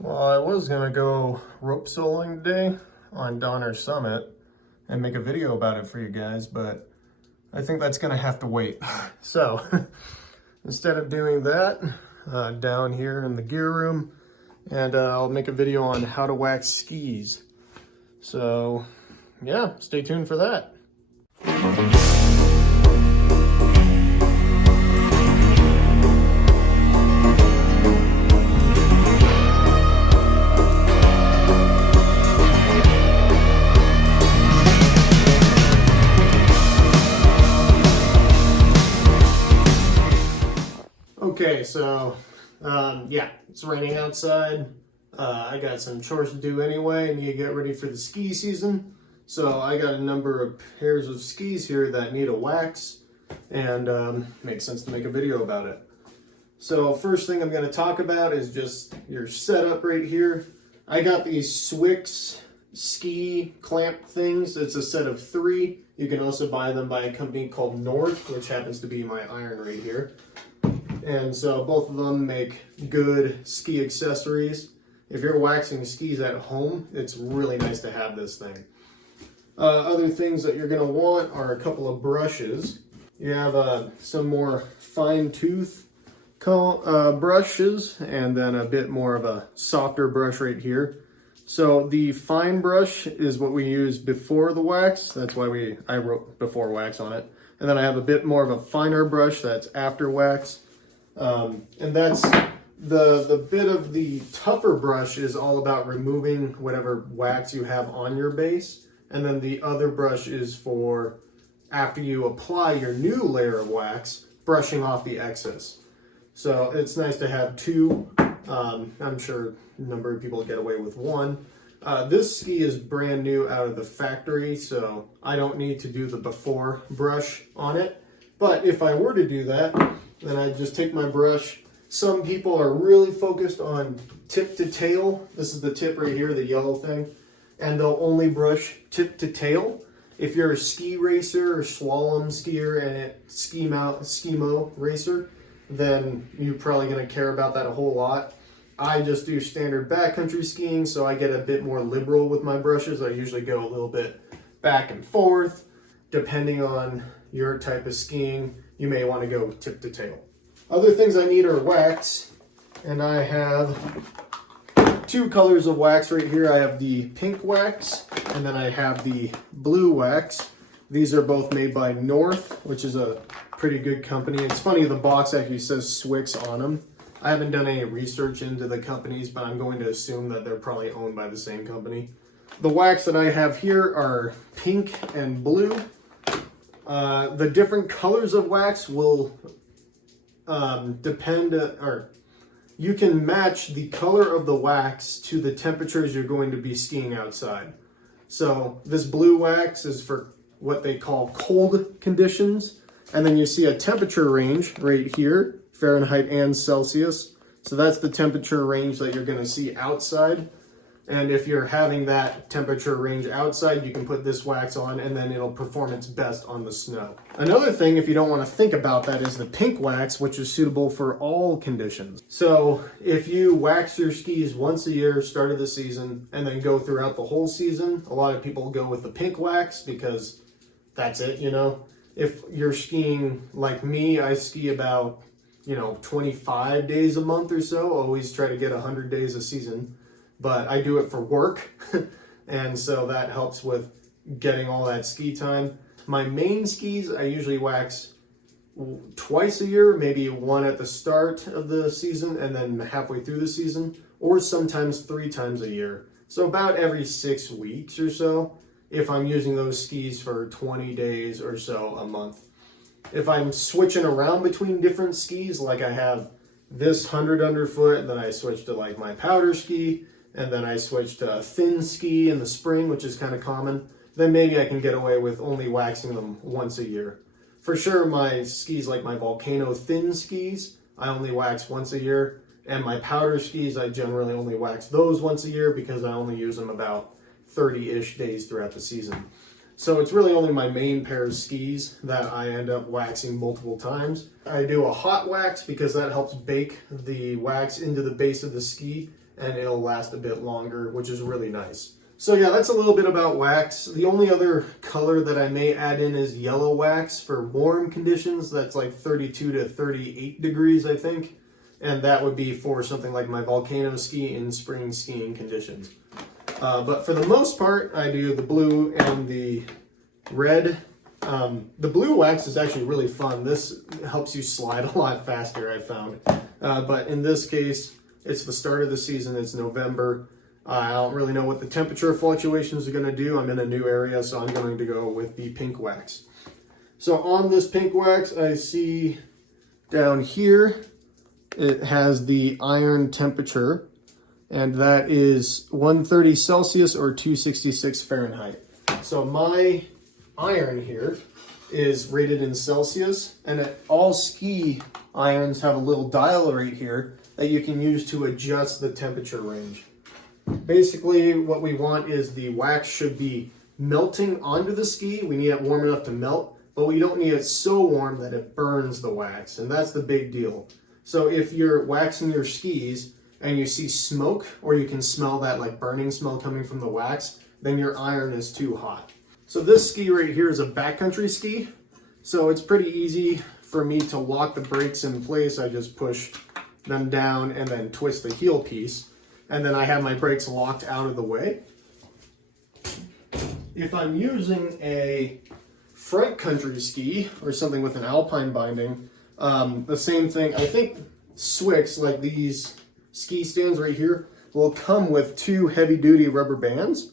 Well, I was gonna go rope soloing today on Donner Summit and make a video about it for you guys, but I think that's gonna have to wait. So instead of doing that, down here in the gear room, and I'll make a video on how to wax skis. So yeah, stay tuned for that. Okay, so yeah, it's raining outside. I got some chores to do anyway. I need to get ready for the ski season. So I got a number of pairs of skis here that need a wax, and makes sense to make a video about it. So first thing I'm going to talk about is just your setup right here. I got these Swix ski clamp things. It's a set of 3. You can also buy them by a company called North, which happens to be my iron right here. And so both of them make good ski accessories. If you're waxing skis at home, it's really nice to have this thing. Other things that you're going to want are a couple of brushes. You have some more fine tooth brushes, and then a bit more of a softer brush right here. So the fine brush is what we use before the wax. That's why I wrote before wax on it. And then I have a bit more of a finer brush that's after wax. And that's the bit of the tougher brush is all about removing whatever wax you have on your base. And then the other brush is for after you apply your new layer of wax, brushing off the excess. So it's nice to have 2. I'm sure a number of people get away with 1. This ski is brand new out of the factory, so I don't need to do the before brush on it. But if I were to do that, then I just take my brush. Some people are really focused on tip to tail. This is the tip right here, the yellow thing. And they'll only brush tip to tail. If you're a ski racer or slalom skier and a skimo racer, then you're probably going to care about that a whole lot. I just do standard backcountry skiing, so I get a bit more liberal with my brushes. I usually go a little bit back and forth. Depending on your type of skiing, you may want to go tip to tail. Other things I need are wax, and I have 2 colors of wax right here. I have the pink wax, and then I have the blue wax. These are both made by North, which is a pretty good company. It's funny, the box actually says Swix on them. I haven't done any research into the companies, but I'm going to assume that they're probably owned by the same company. The wax that I have here are pink and blue. The different colors of wax will depend, or you can match the color of the wax to the temperatures you're going to be skiing outside. So this blue wax is for what they call cold conditions. And then you see a temperature range right here, Fahrenheit and Celsius. So that's the temperature range that you're going to see outside. And if you're having that temperature range outside, you can put this wax on and then it'll perform its best on the snow. Another thing, if you don't want to think about that, is the pink wax, which is suitable for all conditions. So if you wax your skis once a year, start of the season, and then go throughout the whole season, a lot of people go with the pink wax because that's it, you know. If you're skiing like me, I ski about, 25 days a month or so. Always try to get 100 days a season. But I do it for work, and so that helps with getting all that ski time. My main skis, I usually wax twice a year, maybe one at the start of the season and then halfway through the season, or sometimes 3 times a year. So about every 6 weeks or so, if I'm using those skis for 20 days or so a month. If I'm switching around between different skis, like I have this 100 underfoot, and then I switch to like my powder ski, and then I switched to a thin ski in the spring, which is kind of common, then maybe I can get away with only waxing them once a year. For sure, my skis, like my Volcano thin skis, I only wax once a year. And my powder skis, I generally only wax those once a year because I only use them about 30-ish days throughout the season. So it's really only my main pair of skis that I end up waxing multiple times. I do a hot wax because that helps bake the wax into the base of the ski, and it'll last a bit longer, which is really nice. So yeah, that's a little bit about wax. The only other color that I may add in is yellow wax for warm conditions. That's like 32 to 38 degrees, I think. And that would be for something like my volcano ski in spring skiing conditions. But for the most part, I do the blue and the red. The blue wax is actually really fun. This helps you slide a lot faster, I found. But in this case, it's the start of the season. It's November. I don't really know what the temperature fluctuations are going to do. I'm in a new area, so I'm going to go with the pink wax. So on this pink wax, I see down here, it has the iron temperature, and that is 130 Celsius or 266 Fahrenheit. So my iron here is rated in Celsius, and all ski irons have a little dial right here that you can use to adjust the temperature range. Basically, what we want is the wax should be melting onto the ski. We need it warm enough to melt, but we don't need it so warm that it burns the wax, and that's the big deal. So if you're waxing your skis and you see smoke, or you can smell that like burning smell coming from the wax, then your iron is too hot. So this ski right here is a backcountry ski, so it's pretty easy for me to lock the brakes in place. I just push them down and then twist the heel piece, and then I have my brakes locked out of the way. If I'm using a front country ski or something with an alpine binding, the same thing. I think Swix, like these ski stands right here, will come with 2 heavy-duty rubber bands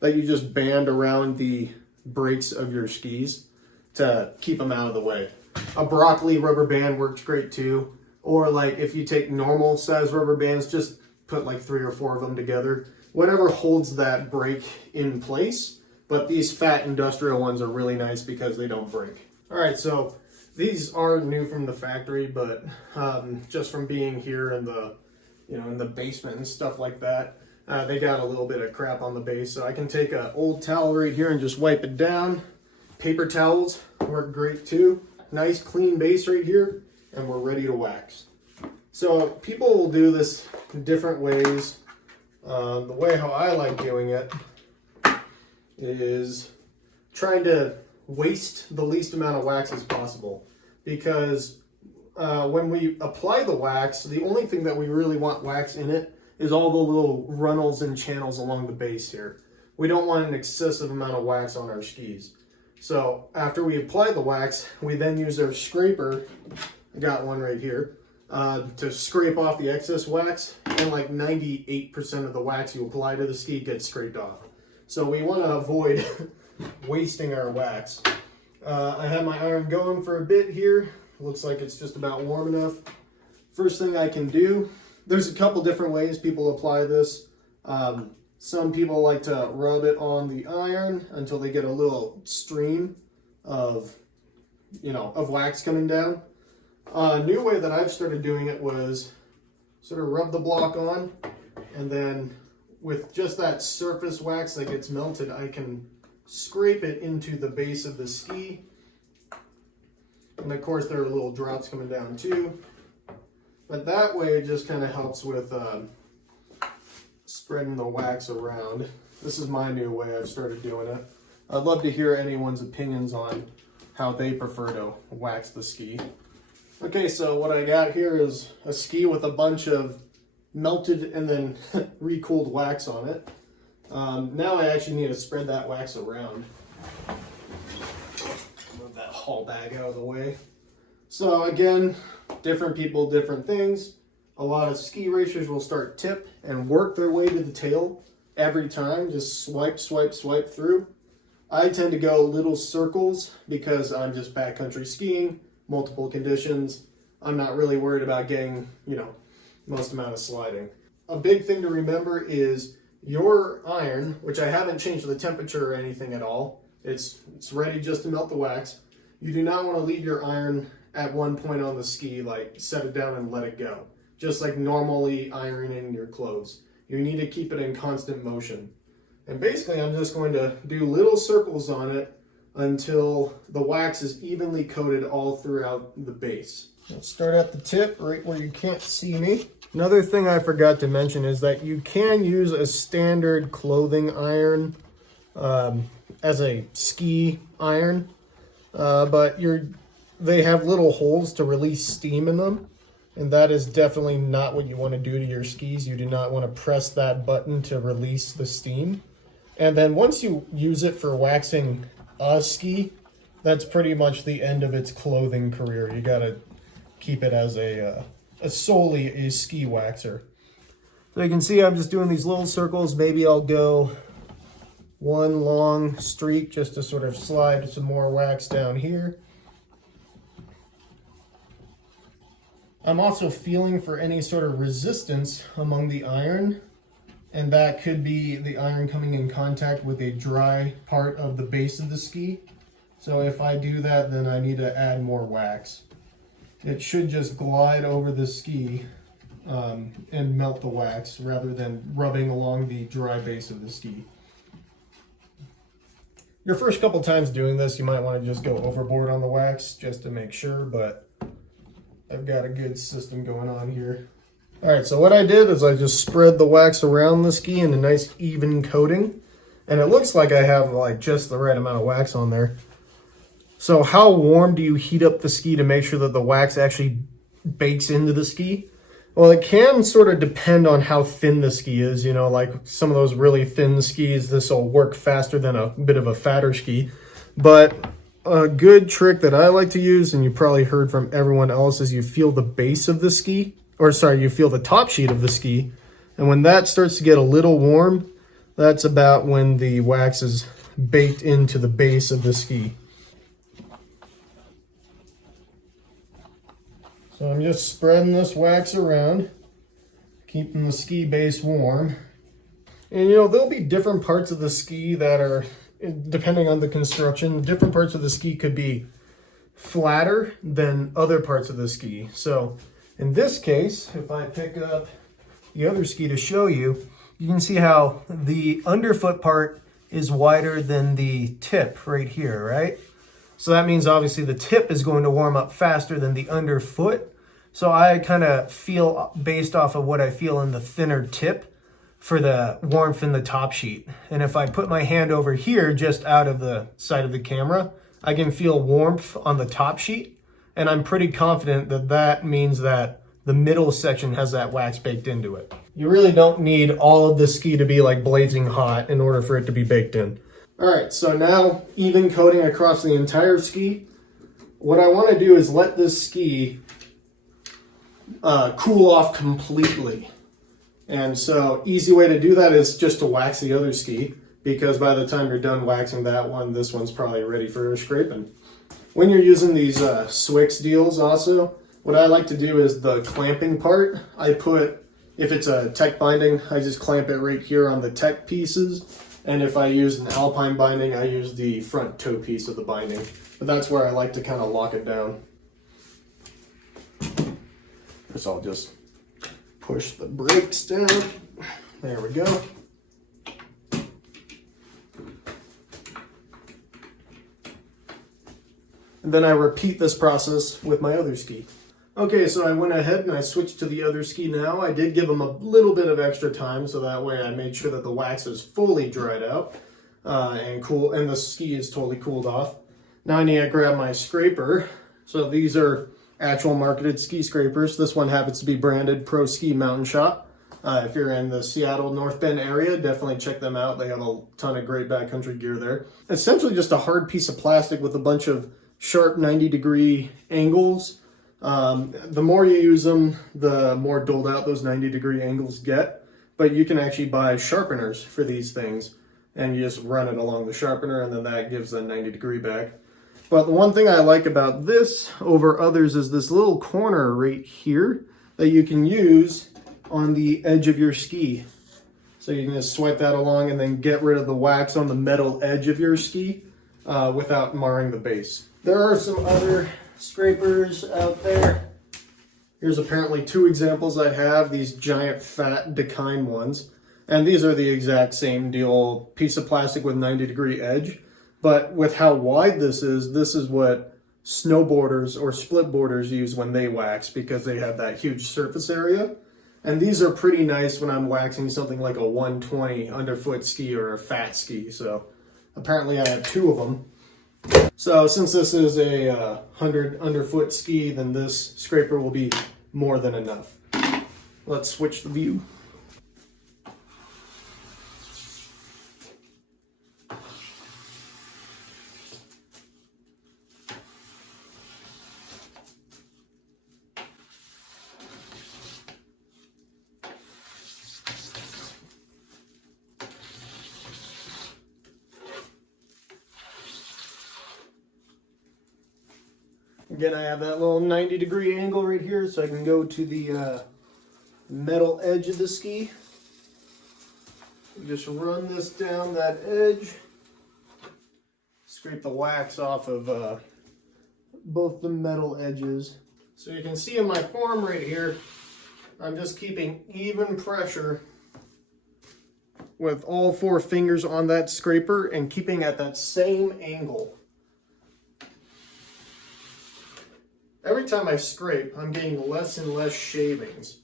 that you just band around the brakes of your skis to keep them out of the way. A broccoli rubber band works great too. Or like if you take normal size rubber bands, just put like 3 or 4 of them together. Whatever holds that brake in place. But these fat industrial ones are really nice because they don't break. All right, so these are new from the factory, but just from being here in the, in the basement and stuff like that, they got a little bit of crap on the base. So I can take an old towel right here and just wipe it down. Paper towels work great too. Nice clean base right here, and we're ready to wax. So people will do this in different ways. The way how I like doing it is trying to waste the least amount of wax as possible, because when we apply the wax, the only thing that we really want wax in it is all the little runnels and channels along the base here. We don't want an excessive amount of wax on our skis. So after we apply the wax, we then use our scraper, I got one right here, to scrape off the excess wax, and like 98% of the wax you apply to the ski gets scraped off. So we want to avoid wasting our wax. I have my iron going for a bit here. Looks like it's just about warm enough. First thing I can do, there's a couple different ways people apply this. Some people like to rub it on the iron until they get a little stream of wax coming down. A new way that I've started doing it was sort of rub the block on, and then with just that surface wax that gets melted, I can scrape it into the base of the ski. And of course there are little drops coming down too. But that way it just kind of helps with spreading the wax around. This is my new way I've started doing it. I'd love to hear anyone's opinions on how they prefer to wax the ski. Okay, so what I got here is a ski with a bunch of melted and then recooled wax on it. Now I actually need to spread that wax around. Move that haul bag out of the way. So again, different people, different things. A lot of ski racers will start tip and work their way to the tail every time. Just swipe, swipe, swipe through. I tend to go little circles because I'm just backcountry skiing, multiple conditions. I'm not really worried about getting, most amount of sliding. A big thing to remember is your iron, which I haven't changed the temperature or anything at all. It's ready just to melt the wax. You do not want to leave your iron at one point on the ski, like set it down and let it go. Just like normally ironing your clothes. You need to keep it in constant motion. And basically I'm just going to do little circles on it until the wax is evenly coated all throughout the base. I'll start at the tip, right where you can't see me. Another thing I forgot to mention is that you can use a standard clothing iron as a ski iron, but they have little holes to release steam in them, and that is definitely not what you want to do to your skis. You do not want to press that button to release the steam. And then once you use it for waxing a ski, that's pretty much the end of its clothing career. You gotta keep it as solely a ski waxer. So you can see I'm just doing these little circles. Maybe I'll go one long streak just to sort of slide some more wax down here. I'm also feeling for any sort of resistance among the iron, and that could be the iron coming in contact with a dry part of the base of the ski. So if I do that, then I need to add more wax. It should just glide over the ski and melt the wax rather than rubbing along the dry base of the ski. Your first couple times doing this, you might want to just go overboard on the wax just to make sure, but I've got a good system going on here. All right, so what I did is I just spread the wax around the ski in a nice even coating, and it looks like I have like just the right amount of wax on there. So how warm do you heat up the ski to make sure that the wax actually bakes into the ski? Well, it can sort of depend on how thin the ski is. You know, like some of those really thin skis, this will work faster than a bit of a fatter ski. But a good trick that I like to use, and you probably heard from everyone else, is you feel the base of the ski, you feel the top sheet of the ski. And when that starts to get a little warm, that's about when the wax is baked into the base of the ski. So I'm just spreading this wax around, keeping the ski base warm. And you know, there'll be different parts of the ski that are, depending on the construction, different parts of the ski could be flatter than other parts of the ski. So in this case, if I pick up the other ski to show you, you can see how the underfoot part is wider than the tip right here, right? So that means obviously the tip is going to warm up faster than the underfoot. So I kind of feel based off of what I feel in the thinner tip for the warmth in the top sheet. And if I put my hand over here just out of the side of the camera, I can feel warmth on the top sheet. And I'm pretty confident that that means that the middle section has that wax baked into it. You really don't need all of the ski to be like blazing hot in order for it to be baked in. All right, so now even coating across the entire ski. What I want to do is let this ski cool off completely. And so easy way to do that is just to wax the other ski, because by the time you're done waxing that one, this one's probably ready for scraping. When you're using these Swix deals also, what I like to do is the clamping part, if it's a tech binding, I just clamp it right here on the tech pieces. And if I use an Alpine binding, I use the front toe piece of the binding. But that's where I like to kind of lock it down. So I'll just push the brakes down. There we go. And then I repeat this process with my other ski. Okay, so I went ahead and I switched to the other ski now. I did give them a little bit of extra time, so that way I made sure that the wax is fully dried out and the ski is totally cooled off. Now I need to grab my scraper. So these are actual marketed ski scrapers. This one happens to be branded Pro Ski Mountain Shop. If you're in the Seattle North Bend area, definitely check them out. They have a ton of great backcountry gear there. Essentially just a hard piece of plastic with a bunch of sharp 90-degree angles. The more you use them, the more doled out those 90-degree angles get. But you can actually buy sharpeners for these things, and you just run it along the sharpener, and then that gives the 90-degree back. But the one thing I like about this over others is this little corner right here that you can use on the edge of your ski. So you can just swipe that along and then get rid of the wax on the metal edge of your ski without marring the base. There are some other scrapers out there. Here's apparently 2 examples I have, these giant fat Dakine ones. And these are the exact same deal, piece of plastic with 90-degree edge. But with how wide this is what snowboarders or split boarders use when they wax, because they have that huge surface area. And these are pretty nice when I'm waxing something like a 120 underfoot ski or a fat ski. So apparently I have 2 of them. So since this is a 100 underfoot ski, then this scraper will be more than enough. Let's switch the view. Again, I have that little 90-degree angle right here, so I can go to the metal edge of the ski. Just run this down that edge. Scrape the wax off of both the metal edges. So you can see in my form right here, I'm just keeping even pressure with all 4 fingers on that scraper and keeping at that same angle. Every time I scrape, I'm getting less and less shavings.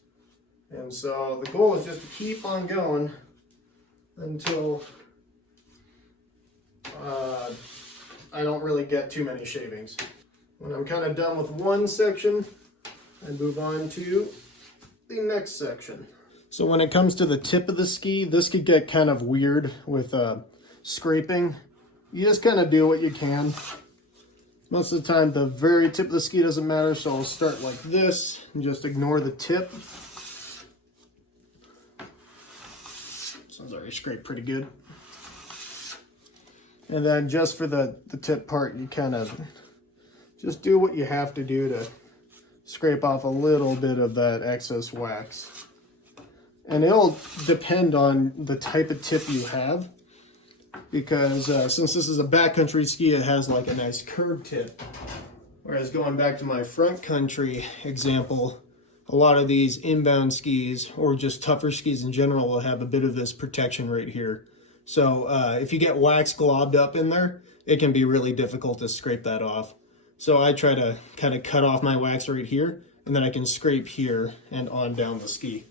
And so the goal is just to keep on going until I don't really get too many shavings. When I'm kind of done with one section, I move on to the next section. So when it comes to the tip of the ski, this could get kind of weird with scraping. You just kind of do what you can. Most of the time, the very tip of the ski doesn't matter, so I'll start like this and just ignore the tip. This one's already scraped pretty good. And then just for the tip part, you kind of just do what you have to do to scrape off a little bit of that excess wax. And it'll depend on the type of tip you have, because since this is a backcountry ski, it has like a nice curved tip. Whereas going back to my front country example, a lot of these inbound skis or just tougher skis in general will have a bit of this protection right here. So if you get wax globbed up in there, it can be really difficult to scrape that off. So I try to kind of cut off my wax right here, and then I can scrape here and on down the ski.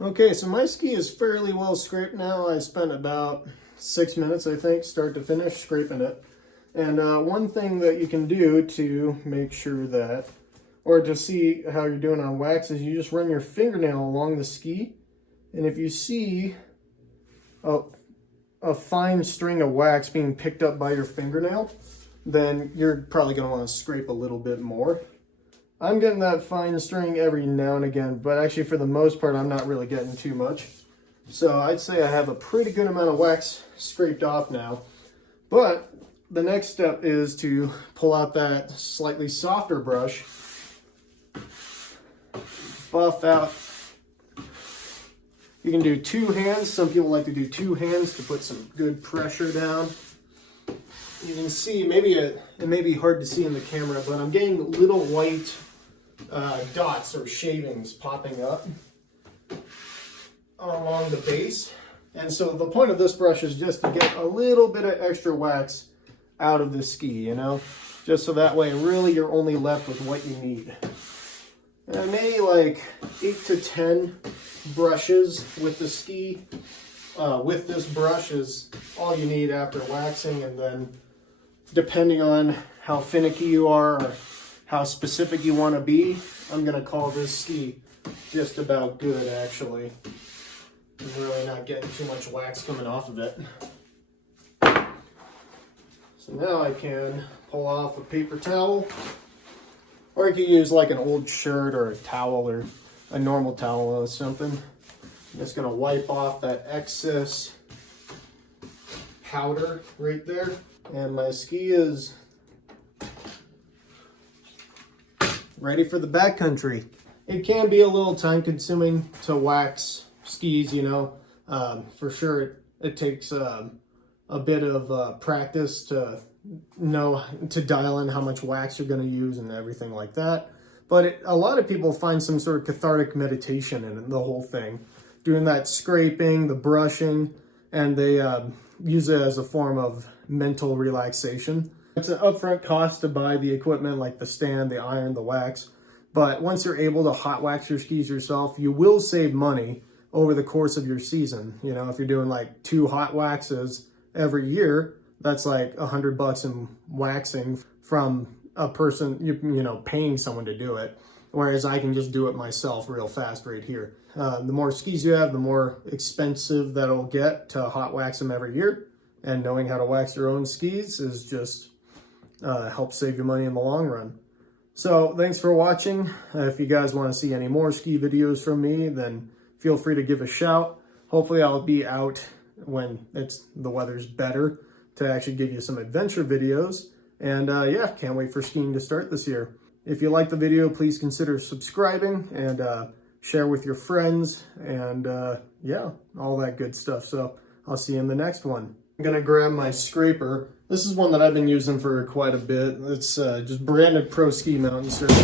Okay, so my ski is fairly well scraped now. I spent about 6 minutes, I think, start to finish, scraping it. And one thing that you can do to make sure that, or to see how you're doing on wax, is you just run your fingernail along the ski. And if you see a fine string of wax being picked up by your fingernail, then you're probably going to want to scrape a little bit more. I'm getting that fine string every now and again, but actually for the most part, I'm not really getting too much. So I'd say I have a pretty good amount of wax scraped off now. But the next step is to pull out that slightly softer brush, buff out. You can do 2 hands. Some people like to do 2 hands to put some good pressure down. You can see, maybe it may be hard to see in the camera, but I'm getting little white dots or shavings popping up along the base. And so the point of this brush is just to get a little bit of extra wax out of the ski, you know, just so that way really you're only left with what you need. And maybe like 8 to 10 brushes with the ski. With this brush is all you need after waxing, and then depending on how finicky you are or how specific you want to be, I'm going to call this ski just about good, actually. I'm really not getting too much wax coming off of it. So now I can pull off a paper towel, or I could use like an old shirt or a towel or a normal towel or something. I'm just going to wipe off that excess powder right there. And my ski is ready for the backcountry. It can be a little time consuming to wax skis, you know. For sure it takes a bit of practice to know, to dial in how much wax you're going to use and everything like that. But a lot of people find some sort of cathartic meditation in the whole thing. Doing that scraping, the brushing, and they use it as a form of mental relaxation. It's an upfront cost to buy the equipment like the stand, the iron, the wax. But once you're able to hot wax your skis yourself, you will save money over the course of your season. You know, if you're doing like 2 hot waxes every year, that's like $100 in waxing from a person, you know, paying someone to do it. Whereas I can just do it myself real fast right here. The more skis you have, the more expensive that'll get to hot wax them every year. And knowing how to wax your own skis is just helps save you money in the long run. So thanks for watching. If you guys want to see any more ski videos from me, then feel free to give a shout. Hopefully I'll be out when the weather's better to actually give you some adventure videos. And yeah, can't wait for skiing to start this year. If you like the video, please consider subscribing and share with your friends and yeah, all that good stuff. So I'll see you in the next one. I'm gonna grab my scraper. This is one that I've been using for quite a bit. It's just branded Pro Ski Mountain Service.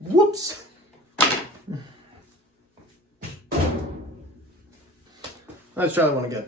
Whoops! Let's try that one again.